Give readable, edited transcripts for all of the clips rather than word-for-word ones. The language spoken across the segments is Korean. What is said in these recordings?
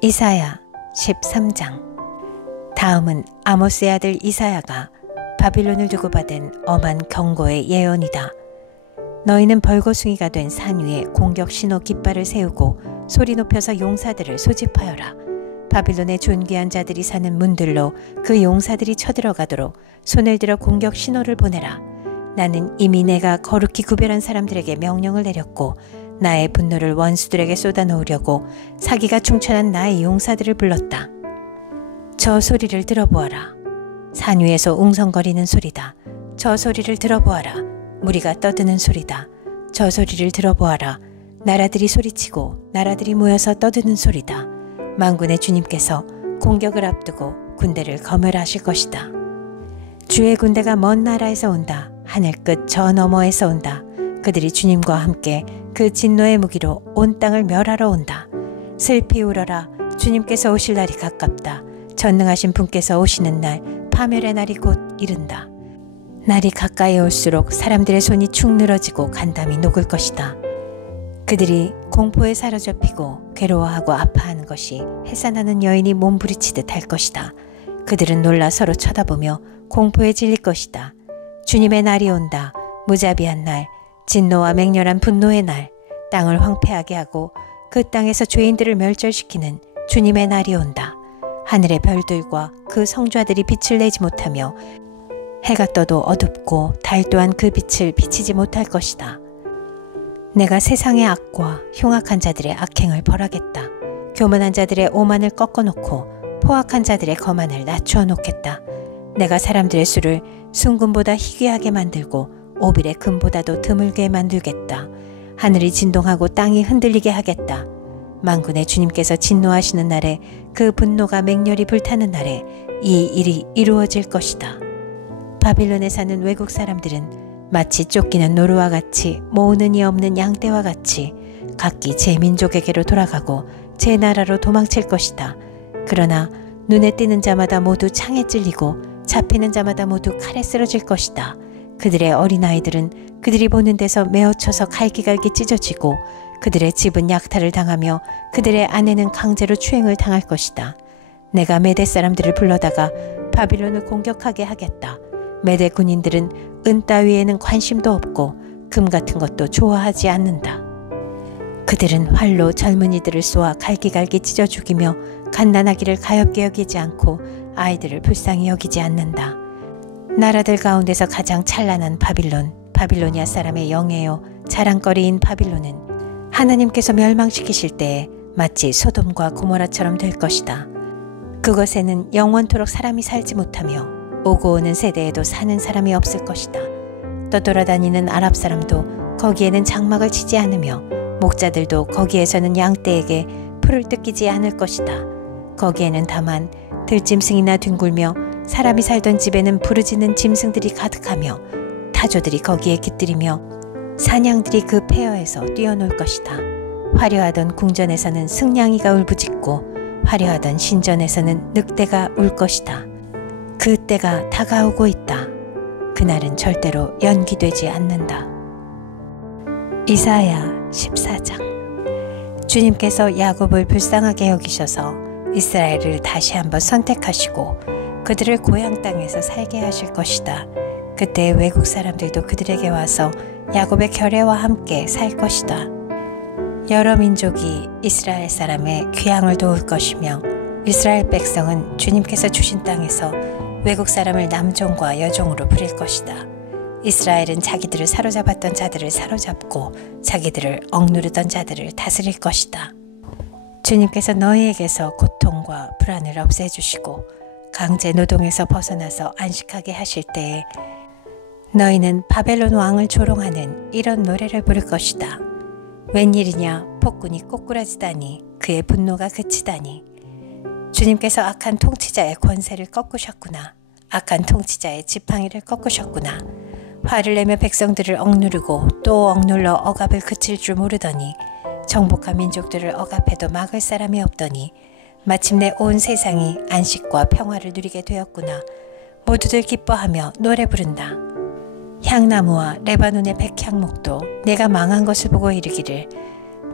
이사야 13장. 다음은 아모스의 아들 이사야가 바빌론을 두고 받은 엄한 경고의 예언이다. 너희는 벌거숭이가 된 산 위에 공격 신호 깃발을 세우고 소리 높여서 용사들을 소집하여라. 바빌론의 존귀한 자들이 사는 문들로 그 용사들이 쳐들어가도록 손을 들어 공격 신호를 보내라. 나는 이미 내가 거룩히 구별한 사람들에게 명령을 내렸고 나의 분노를 원수들에게 쏟아놓으려고 사기가 충천한 나의 용사들을 불렀다. 저 소리를 들어보아라. 산 위에서 웅성거리는 소리다. 저 소리를 들어보아라. 무리가 떠드는 소리다. 저 소리를 들어보아라. 나라들이 소리치고 나라들이 모여서 떠드는 소리다. 만군의 주님께서 공격을 앞두고 군대를 검열하실 것이다. 주의 군대가 먼 나라에서 온다. 하늘 끝 저 너머에서 온다. 그들이 주님과 함께 그 진노의 무기로 온 땅을 멸하러 온다. 슬피 울어라. 주님께서 오실 날이 가깝다. 전능하신 분께서 오시는 날, 파멸의 날이 곧 이른다. 날이 가까이 올수록 사람들의 손이 축 늘어지고 간담이 녹을 것이다. 그들이 공포에 사로잡히고 괴로워하고 아파하는 것이 해산하는 여인이 몸부리치듯 할 것이다. 그들은 놀라 서로 쳐다보며 공포에 질릴 것이다. 주님의 날이 온다. 무자비한 날, 진노와 맹렬한 분노의 날, 땅을 황폐하게 하고 그 땅에서 죄인들을 멸절시키는 주님의 날이 온다. 하늘의 별들과 그 성좌들이 빛을 내지 못하며 해가 떠도 어둡고 달 또한 그 빛을 비치지 못할 것이다. 내가 세상의 악과 흉악한 자들의 악행을 벌하겠다. 교만한 자들의 오만을 꺾어놓고 포악한 자들의 거만을 낮추어 놓겠다. 내가 사람들의 수를 순금보다 희귀하게 만들고 오빌의 금보다도 드물게 만들겠다. 하늘이 진동하고 땅이 흔들리게 하겠다. 만군의 주님께서 진노하시는 날에 그 분노가 맹렬히 불타는 날에 이 일이 이루어질 것이다. 바빌론에 사는 외국 사람들은 마치 쫓기는 노루와 같이 모으는 이 없는 양떼와 같이 각기 제 민족에게로 돌아가고 제 나라로 도망칠 것이다. 그러나 눈에 띄는 자마다 모두 창에 찔리고 잡히는 자마다 모두 칼에 쓰러질 것이다. 그들의 어린아이들은 그들이 보는 데서 메어쳐서 갈기갈기 찢어지고 그들의 집은 약탈을 당하며 그들의 아내는 강제로 추행을 당할 것이다. 내가 메대 사람들을 불러다가 바빌론을 공격하게 하겠다. 메대 군인들은 은 따위에는 관심도 없고 금 같은 것도 좋아하지 않는다. 그들은 활로 젊은이들을 쏘아 갈기갈기 찢어 죽이며 갓난아기를 가엾게 여기지 않고 아이들을 불쌍히 여기지 않는다. 나라들 가운데서 가장 찬란한 바빌론, 바빌로니아 사람의 영예요 자랑거리인 바빌론은 하나님께서 멸망시키실 때에 마치 소돔과 고모라처럼 될 것이다. 그것에는 영원토록 사람이 살지 못하며 오고 오는 세대에도 사는 사람이 없을 것이다. 떠돌아다니는 아랍 사람도 거기에는 장막을 치지 않으며 목자들도 거기에서는 양떼에게 풀을 뜯기지 않을 것이다. 거기에는 다만 들짐승이나 뒹굴며 사람이 살던 집에는 부르짖는 짐승들이 가득하며 타조들이 거기에 깃들이며 사냥들이 그 폐허에서 뛰어놀 것이다. 화려하던 궁전에서는 승냥이가 울부짖고 화려하던 신전에서는 늑대가 울 것이다. 그 때가 다가오고 있다. 그날은 절대로 연기되지 않는다. 이사야 14장. 주님께서 야곱을 불쌍하게 여기셔서 이스라엘을 다시 한번 선택하시고 그들을 고향 땅에서 살게 하실 것이다. 그때 외국 사람들도 그들에게 와서 야곱의 결례와 함께 살 것이다. 여러 민족이 이스라엘 사람의 귀향을 도울 것이며 이스라엘 백성은 주님께서 주신 땅에서 외국 사람을 남종과 여종으로 부릴 것이다. 이스라엘은 자기들을 사로잡았던 자들을 사로잡고 자기들을 억누르던 자들을 다스릴 것이다. 주님께서 너희에게서 고통과 불안을 없애주시고 강제 노동에서 벗어나서 안식하게 하실 때에 너희는 바벨론 왕을 조롱하는 이런 노래를 부를 것이다. 웬일이냐, 폭군이 꼬꾸라지다니, 그의 분노가 그치다니. 주님께서 악한 통치자의 권세를 꺾으셨구나. 악한 통치자의 지팡이를 꺾으셨구나. 화를 내며 백성들을 억누르고 또 억눌러 억압을 그칠 줄 모르더니 정복한 민족들을 억압해도 막을 사람이 없더니 마침내 온 세상이 안식과 평화를 누리게 되었구나. 모두들 기뻐하며 노래 부른다. 향나무와 레바논의 백향목도 내가 망한 것을 보고 이르기를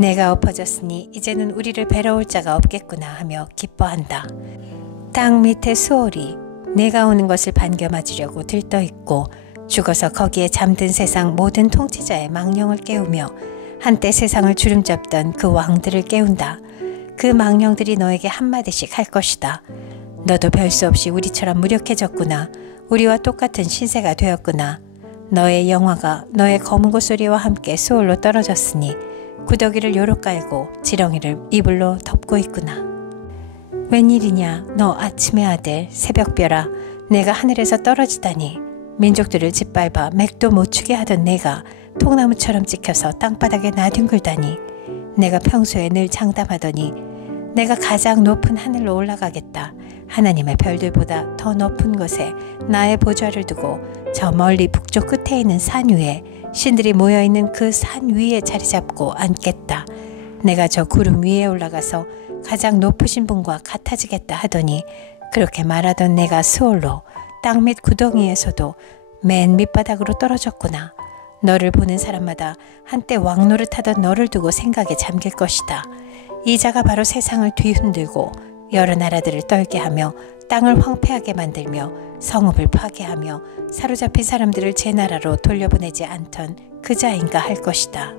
내가 엎어졌으니 이제는 우리를 뵈러 올 자가 없겠구나 하며 기뻐한다. 땅 밑에 수월이 내가 오는 것을 반겨맞으려고 들떠있고 죽어서 거기에 잠든 세상 모든 통치자의 망령을 깨우며 한때 세상을 주름잡던 그 왕들을 깨운다. 그 망령들이 너에게 한마디씩 할 것이다. 너도 별 수 없이 우리처럼 무력해졌구나. 우리와 똑같은 신세가 되었구나. 너의 영화가 너의 검은 고소리와 함께 수월로 떨어졌으니 구더기를 요로 깔고 지렁이를 이불로 덮고 있구나. 웬일이냐 너 아침의 아들 새벽별아, 내가 하늘에서 떨어지다니. 민족들을 짓밟아 맥도 못 추게 하던 내가 통나무처럼 찍혀서 땅바닥에 나뒹굴다니. 내가 평소에 늘 장담하더니 내가 가장 높은 하늘로 올라가겠다. 하나님의 별들보다 더 높은 곳에 나의 보좌를 두고 저 멀리 북쪽 끝에 있는 산 위에 신들이 모여있는 그 산 위에 자리 잡고 앉겠다. 내가 저 구름 위에 올라가서 가장 높으신 분과 같아지겠다 하더니 그렇게 말하던 내가 스올로 땅 밑 구덩이에서도 맨 밑바닥으로 떨어졌구나. 너를 보는 사람마다 한때 왕노릇하던 너를 두고 생각에 잠길 것이다. 이 자가 바로 세상을 뒤흔들고 여러 나라들을 떨게 하며 땅을 황폐하게 만들며 성읍을 파괴하며 사로잡힌 사람들을 제 나라로 돌려보내지 않던 그 자인가 할 것이다.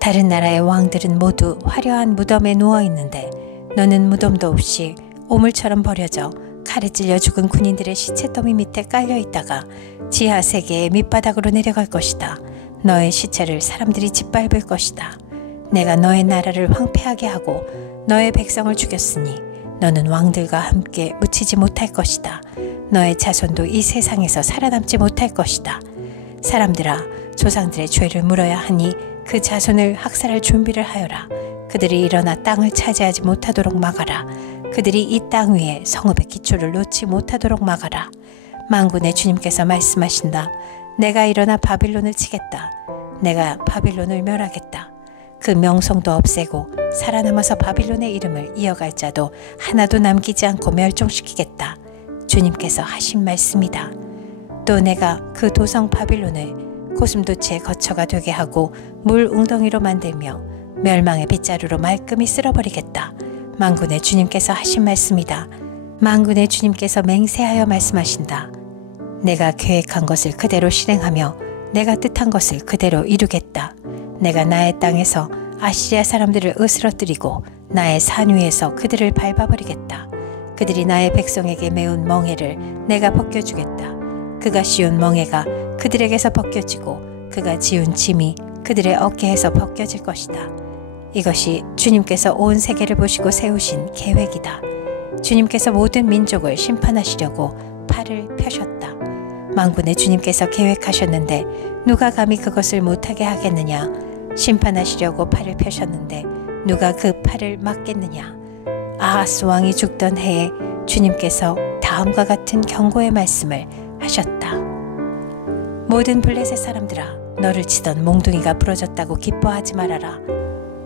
다른 나라의 왕들은 모두 화려한 무덤에 누워있는데 너는 무덤도 없이 오물처럼 버려져 칼에 찔려 죽은 군인들의 시체더미 밑에 깔려있다가 지하 세계의 밑바닥으로 내려갈 것이다. 너의 시체를 사람들이 짓밟을 것이다. 내가 너의 나라를 황폐하게 하고 너의 백성을 죽였으니 너는 왕들과 함께 묻히지 못할 것이다. 너의 자손도 이 세상에서 살아남지 못할 것이다. 사람들아, 조상들의 죄를 물어야 하니 그 자손을 학살할 준비를 하여라. 그들이 일어나 땅을 차지하지 못하도록 막아라. 그들이 이 땅 위에 성읍의 기초를 놓지 못하도록 막아라. 만군의 주님께서 말씀하신다. 내가 일어나 바빌론을 치겠다. 내가 바빌론을 멸하겠다. 그 명성도 없애고 살아남아서 바빌론의 이름을 이어갈 자도 하나도 남기지 않고 멸종시키겠다. 주님께서 하신 말씀이다. 또 내가 그 도성 바빌론을 고슴도치의 거처가 되게 하고 물 웅덩이로 만들며 멸망의 빗자루로 말끔히 쓸어버리겠다. 만군의 주님께서 하신 말씀이다. 만군의 주님께서 맹세하여 말씀하신다. 내가 계획한 것을 그대로 실행하며 내가 뜻한 것을 그대로 이루겠다. 내가 나의 땅에서 아시리아 사람들을 으스러뜨리고 나의 산 위에서 그들을 밟아버리겠다. 그들이 나의 백성에게 메운 멍에를 내가 벗겨주겠다. 그가 씌운 멍에가 그들에게서 벗겨지고 그가 지운 짐이 그들의 어깨에서 벗겨질 것이다. 이것이 주님께서 온 세계를 보시고 세우신 계획이다. 주님께서 모든 민족을 심판하시려고 팔을 펴셨다. 만군의 주님께서 계획하셨는데 누가 감히 그것을 못하게 하겠느냐. 심판하시려고 팔을 펴셨는데 누가 그 팔을 막겠느냐. 아하스 왕이 죽던 해에 주님께서 다음과 같은 경고의 말씀을 하셨다. 모든 블레셋 사람들아, 너를 치던 몽둥이가 부러졌다고 기뻐하지 말아라.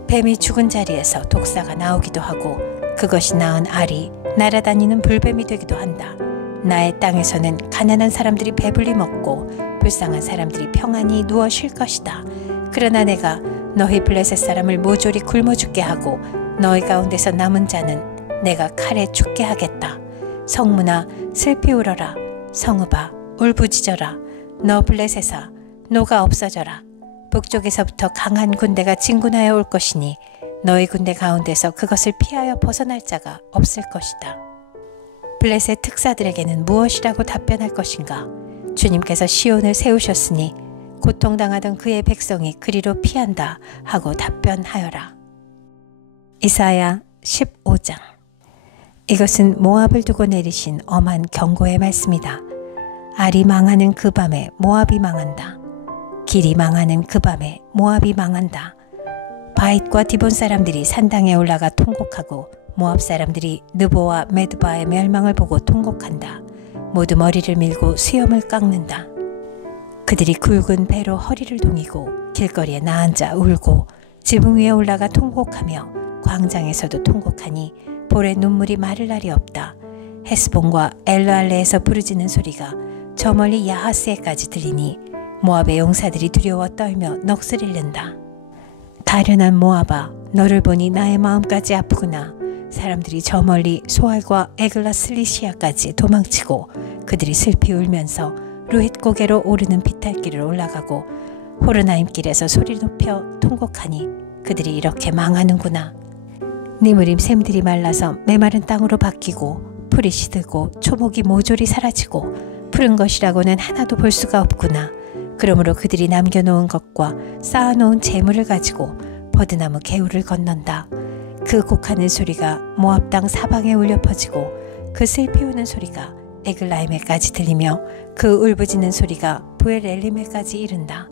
뱀이 죽은 자리에서 독사가 나오기도 하고 그것이 낳은 알이 날아다니는 불뱀이 되기도 한다. 나의 땅에서는 가난한 사람들이 배불리 먹고 불쌍한 사람들이 평안히 누워 쉴 것이다. 그러나 내가 너희 블레셋 사람을 모조리 굶어 죽게 하고 너희 가운데서 남은 자는 내가 칼에 죽게 하겠다. 성문아 슬피 울어라. 성읍아 울부짖어라. 너 블레셋아 노가 없어져라. 북쪽에서부터 강한 군대가 진군하여 올 것이니 너희 군대 가운데서 그것을 피하여 벗어날 자가 없을 것이다. 블레셋 특사들에게는 무엇이라고 답변할 것인가? 주님께서 시온을 세우셨으니 고통당하던 그의 백성이 그리로 피한다 하고 답변하여라. 이사야 15장. 이것은 모압을 두고 내리신 엄한 경고의 말씀이다. 알이 망하는 그 밤에 모압이 망한다. 길이 망하는 그 밤에 모압이 망한다. 바잇과 디본 사람들이 산당에 올라가 통곡하고 모압 사람들이 느보와 메드바의 멸망을 보고 통곡한다. 모두 머리를 밀고 수염을 깎는다. 그들이 굵은 배로 허리를 동이고 길거리에 나앉아 울고 지붕 위에 올라가 통곡하며 광장에서도 통곡하니 볼에 눈물이 마를 날이 없다. 헤스본과 엘르알레에서 부르짖는 소리가 저 멀리 야하스에까지 들리니 모압의 용사들이 두려워 떨며 넋을 잃는다. 가련한 모압아, 너를 보니 나의 마음까지 아프구나. 사람들이 저 멀리 소알과 에글라 슬리시아까지 도망치고 그들이 슬피 울면서 루힛 고개로 오르는 비탈길을 올라가고 호르나임 길에서 소리 높여 통곡하니 그들이 이렇게 망하는구나. 니무림 샘들이 말라서 메마른 땅으로 바뀌고 풀이 시들고 초목이 모조리 사라지고 푸른 것이라고는 하나도 볼 수가 없구나. 그러므로 그들이 남겨놓은 것과 쌓아놓은 재물을 가지고 버드나무 개울을 건넌다. 그 곡하는 소리가 모압 땅 사방에 울려 퍼지고 그 슬피 우는 소리가 에글라임에까지 들리며 그 울부짖는 소리가 부엘엘림에까지 이른다.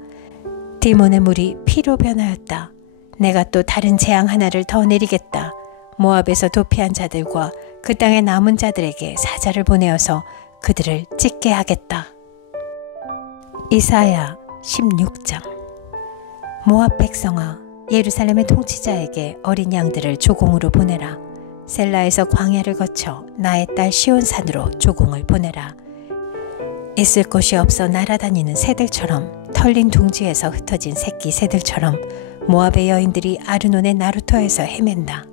디몬의 물이 피로 변하였다. 내가 또 다른 재앙 하나를 더 내리겠다. 모압에서 도피한 자들과 그 땅의 남은 자들에게 사자를 보내어서 그들을 찢게 하겠다. 이사야 16장. 모압 백성아, 예루살렘의 통치자에게 어린 양들을 조공으로 보내라. 셀라에서 광야를 거쳐 나의 딸 시온산으로 조공을 보내라. 있을 곳이 없어 날아다니는 새들처럼, 털린 둥지에서 흩어진 새끼 새들처럼 모압의 여인들이 아르논의 나루터에서 헤맨다.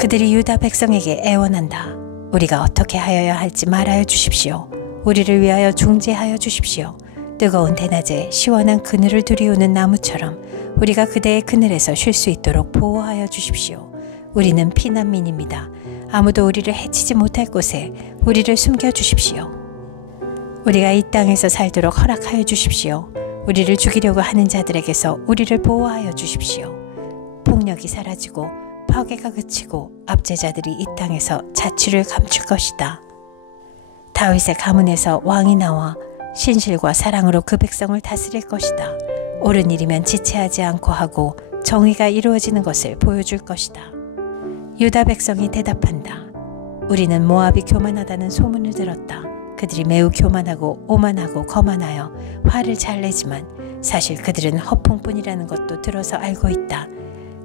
그들이 유다 백성에게 애원한다. 우리가 어떻게 하여야 할지 말하여 주십시오. 우리를 위하여 중재하여 주십시오. 뜨거운 대낮에 시원한 그늘을 두리우는 나무처럼 우리가 그대의 그늘에서 쉴 수 있도록 보호하여 주십시오. 우리는 피난민입니다. 아무도 우리를 해치지 못할 곳에 우리를 숨겨주십시오. 우리가 이 땅에서 살도록 허락하여 주십시오. 우리를 죽이려고 하는 자들에게서 우리를 보호하여 주십시오. 폭력이 사라지고 파괴가 그치고 압제자들이 이 땅에서 자취를 감출 것이다. 다윗의 가문에서 왕이 나와 신실과 사랑으로 그 백성을 다스릴 것이다. 옳은 일이면 지체하지 않고 하고 정의가 이루어지는 것을 보여줄 것이다. 유다 백성이 대답한다. 우리는 모압이 교만하다는 소문을 들었다. 그들이 매우 교만하고 오만하고 거만하여 화를 잘 내지만 사실 그들은 허풍뿐이라는 것도 들어서 알고 있다.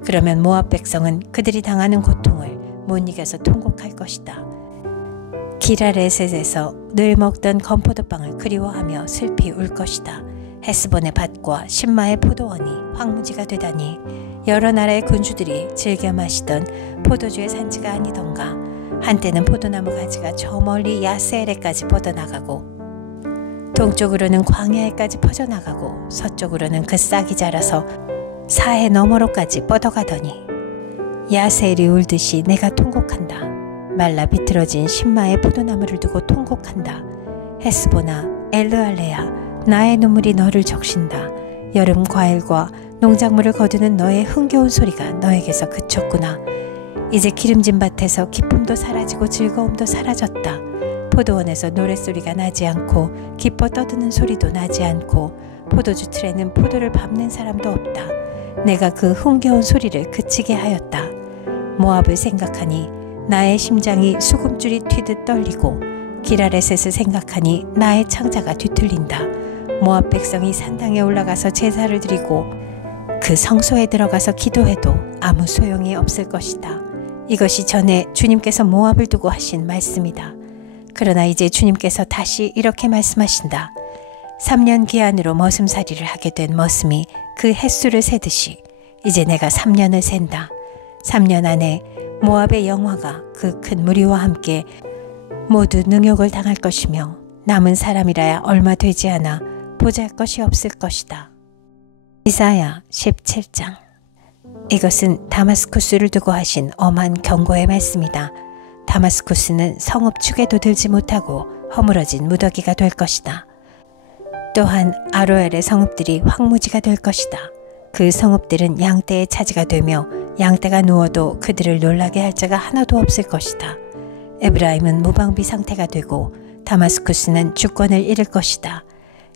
그러면 모압 백성은 그들이 당하는 고통을 못 이겨서 통곡할 것이다. 기라레셋에서 늘 먹던 건포도빵을 그리워하며 슬피 울 것이다. 헤스본의 밭과 신마의 포도원이 황무지가 되다니 여러 나라의 군주들이 즐겨 마시던 포도주의 산지가 아니던가. 한때는 포도나무 가지가 저 멀리 야스엘에까지 뻗어나가고 동쪽으로는 광야에까지 퍼져나가고 서쪽으로는 그 싹이 자라서 사해 너머로까지 뻗어가더니 야스엘이 울듯이 내가 통곡한다. 말라 비틀어진 신마의 포도나무를 두고 통곡한다. 헤스보나 엘르알레야, 나의 눈물이 너를 적신다. 여름 과일과 농작물을 거두는 너의 흥겨운 소리가 너에게서 그쳤구나. 이제 기름진 밭에서 기쁨도 사라지고 즐거움도 사라졌다. 포도원에서 노랫소리가 나지 않고 기뻐 떠드는 소리도 나지 않고 포도주 틀에는 포도를 밟는 사람도 없다. 내가 그 흥겨운 소리를 그치게 하였다. 모압을 생각하니 나의 심장이 수금줄이 튀듯 떨리고 기라레셋을 생각하니 나의 창자가 뒤틀린다. 모압 백성이 산당에 올라가서 제사를 드리고 그 성소에 들어가서 기도해도 아무 소용이 없을 것이다. 이것이 전에 주님께서 모압을 두고 하신 말씀이다. 그러나 이제 주님께서 다시 이렇게 말씀하신다. 3년 기한으로 머슴살이를 하게 된 머슴이 그 횟수를 세듯이 이제 내가 3년을 센다. 3년 안에 모압의 영화가 그 큰 무리와 함께 모두 능욕을 당할 것이며 남은 사람이라야 얼마 되지 않아 보잘것이 없을 것이다. 이사야 17장. 이것은 다마스쿠스를 두고 하신 엄한 경고의 말씀이다. 다마스쿠스는 성읍 축에도 들지 못하고 허물어진 무더기가 될 것이다. 또한 아로엘의 성읍들이 황무지가 될 것이다. 그 성읍들은 양떼의 차지가 되며 양떼가 누워도 그들을 놀라게 할 자가 하나도 없을 것이다. 에브라임은 무방비 상태가 되고 다마스쿠스는 주권을 잃을 것이다.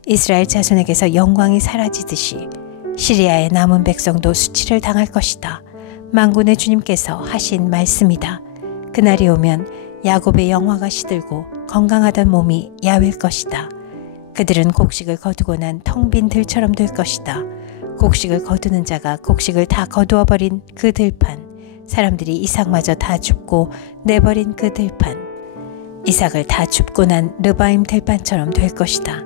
이스라엘 자손에게서 영광이 사라지듯이 시리아의 남은 백성도 수치를 당할 것이다. 만군의 주님께서 하신 말씀이다. 그날이 오면 야곱의 영화가 시들고 건강하던 몸이 야윌 것이다. 그들은 곡식을 거두고 난 텅 빈 들처럼 될 것이다. 곡식을 거두는 자가 곡식을 다 거두어버린 그 들판, 사람들이 이삭마저 다 줍고 내버린 그 들판, 이삭을 다 줍고 난 르바임 들판처럼 될 것이다.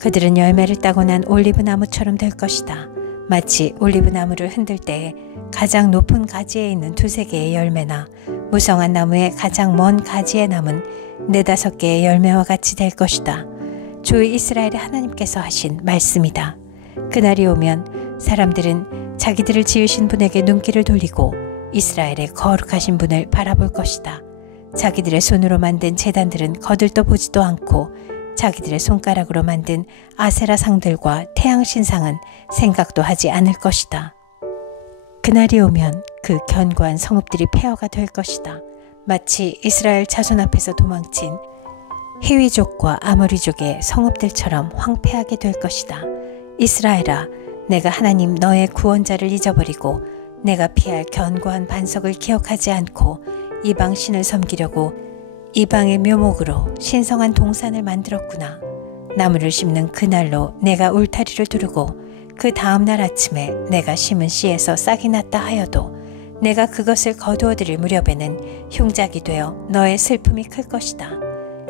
그들은 열매를 따고 난 올리브 나무처럼 될 것이다. 마치 올리브 나무를 흔들 때에 가장 높은 가지에 있는 두세 개의 열매나 무성한 나무의 가장 먼 가지에 남은 네다섯 개의 열매와 같이 될 것이다. 주 이스라엘의 하나님께서 하신 말씀이다. 그날이 오면 사람들은 자기들을 지으신 분에게 눈길을 돌리고 이스라엘의 거룩하신 분을 바라볼 것이다. 자기들의 손으로 만든 제단들은 거들떠 보지도 않고 자기들의 손가락으로 만든 아세라 상들과 태양 신상은 생각도 하지 않을 것이다. 그날이 오면 그 견고한 성읍들이 폐허가 될 것이다. 마치 이스라엘 자손 앞에서 도망친 히위족과 아모리족의 성읍들처럼 황폐하게 될 것이다. 이스라엘아, 내가 하나님 너의 구원자를 잊어버리고 내가 피할 견고한 반석을 기억하지 않고 이방 신을 섬기려고 이방의 묘목으로 신성한 동산을 만들었구나. 나무를 심는 그날로 내가 울타리를 두르고 그 다음날 아침에 내가 심은 씨에서 싹이 났다 하여도 내가 그것을 거두어들일 무렵에는 흉작이 되어 너의 슬픔이 클 것이다.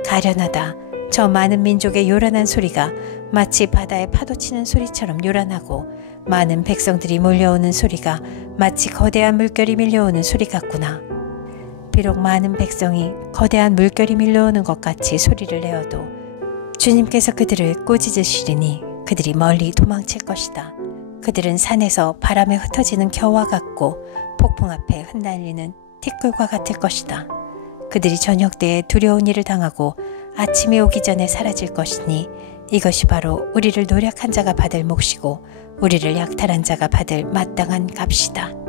가련하다. 저 많은 민족의 요란한 소리가 마치 바다의 파도치는 소리처럼 요란하고 많은 백성들이 몰려오는 소리가 마치 거대한 물결이 밀려오는 소리 같구나. 비록 많은 백성이 거대한 물결이 밀려오는 것 같이 소리를 내어도 주님께서 그들을 꾸짖으시리니 그들이 멀리 도망칠 것이다. 그들은 산에서 바람에 흩어지는 겨와 같고 폭풍 앞에 흩날리는 티끌과 같을 것이다. 그들이 저녁 때에 두려운 일을 당하고 아침이 오기 전에 사라질 것이니 이것이 바로 우리를 노력한 자가 받을 몫이고 우리를 약탈한 자가 받을 마땅한 값이다.